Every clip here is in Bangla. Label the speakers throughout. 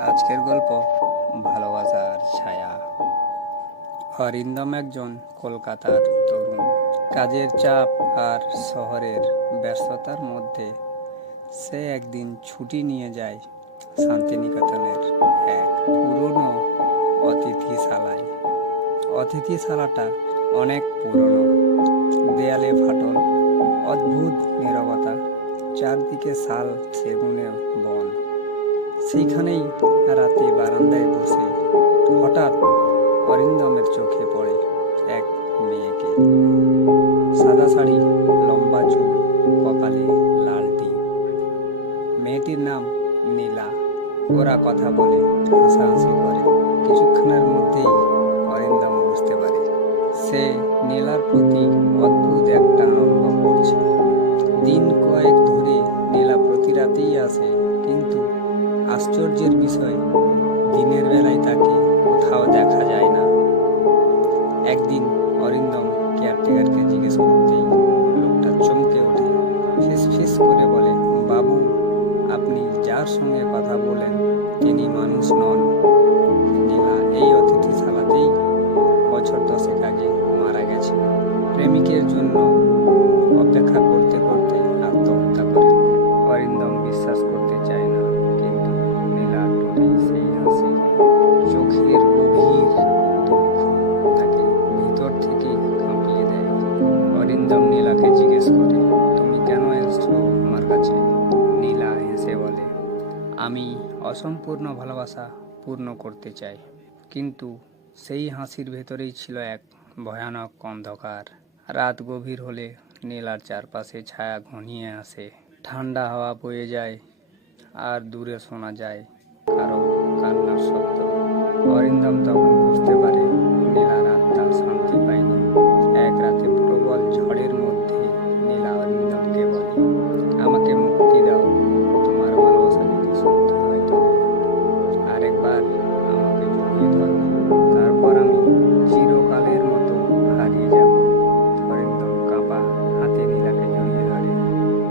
Speaker 1: আজকের গল্প, ভালোবাসার ছায়া। অরিন্দম একজন কলকাতার তরুণ। কাজের চাপ আর শহরের ব্যস্ততার মধ্যে সে একদিন ছুটি নিয়ে যায় শান্তিনিকেতনের এক পুরনো অতিথিশালায়। অতিথিশালাটা অনেক পুরনো। দেয়ালে ফাটল, অদ্ভুত নীরবতা, চারদিকে শাল, সেগুনের বন। সেইখানেই রাতে বারান্দায় বসে হঠাৎ অরিন্দমের চোখে পড়ে এক মেয়েকে। সাদা শাড়ি, লম্বা চুল, কপালে লাল টিপ। মেয়েটির নাম নীলা। ওরা কথা বলে, হাসাহাসি করে। কিছুক্ষণের মধ্যেই অরিন্দম বুঝতে পারে, সে নীলার প্রতি অদ্ভুত আশ্চর্যের বিষয়, দিনের বেলায় তাকে কোথাও দেখা যায় না। একদিন অরিন্দম কেয়ারটেকারকে জিজ্ঞেস করতেই লোকটা চমকে ওঠে। ফিস ফিস করে বলে, বাবু, আপনি যার সঙ্গে কথা বলেন, তিনি মানুষ নন। নীলা এই অতিথিশালাতেই বছর দশেক আগে মারা গেছে। প্রেমিকের জন্য অপেক্ষা করতে করতে আত্মহত্যা করেন। অরিন্দম বিশ্বাস করতে চায় না। অসম্পূর্ণ ভালোবাসা পূর্ণ করতে চাই কিন্তু সেই হাসির ভেতরেই ছিল এক ভয়ানক অন্ধকার। রাত গভীর হলে নীলার চারপাশে ছায়া ঘনিয়ে আসে। ঠান্ডা হাওয়া বয়ে যায়, আর দূরে শোনা যায় কারও কান্নার শব্দ। অরিন্দম তখন বুঝতে পারে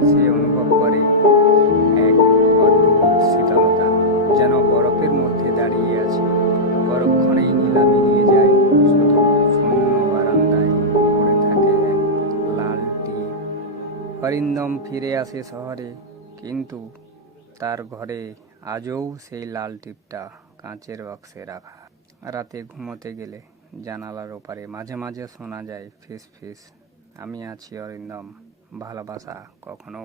Speaker 1: সে অনুভব করে এক অদ্ভুত শীতলতা যেন বরফের মধ্যে দাঁড়িয়ে আছে। পরক্ষণেই নীলা মিলিয়ে যায়, শুধু শূন্য বারান্দায় পড়ে থাকে এক লাল টিপ। অরিন্দম ফিরে আসে শহরে, কিন্তু তার ঘরে আজও সেই লাল টিপটা কাঁচের বাক্সে রাখা। রাতে ঘুমোতে গেলে জানালার ওপারে মাঝে মাঝে শোনা যায় ফিস ফিস, আমি আছি অরিন্দম ভালোবাসা কখনো